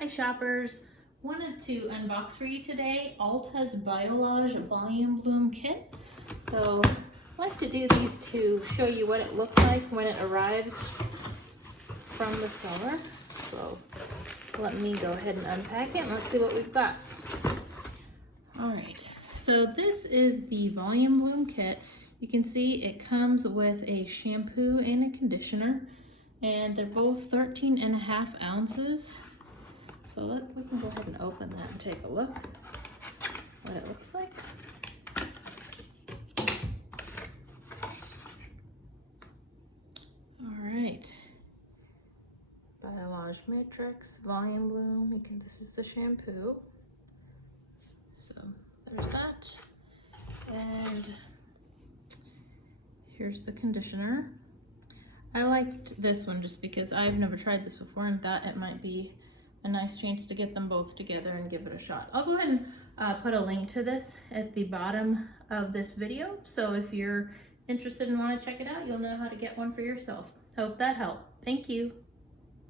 Hi shoppers, wanted to unbox for you today Ulta's Biolage Volumebloom kit. So I like to do these to show you what it looks like when it arrives from the seller. So let me go ahead and unpack it and let's see what we've got. Alright, so this is the Volumebloom kit. You can see it comes with a shampoo and a conditioner, and they're both 13.5 ounces. So we can go ahead and open that and take a look what it looks like. Alright, Biolage Matrix, Volumebloom, this is the shampoo. So there's that. And here's the conditioner. I liked this one just because I've never tried this before and thought it might be a nice chance to get them both together and give it a shot. I'll go ahead and put a link to this at the bottom of this video. So if you're interested and want to check it out, you'll know how to get one for yourself. Hope that helped. Thank you.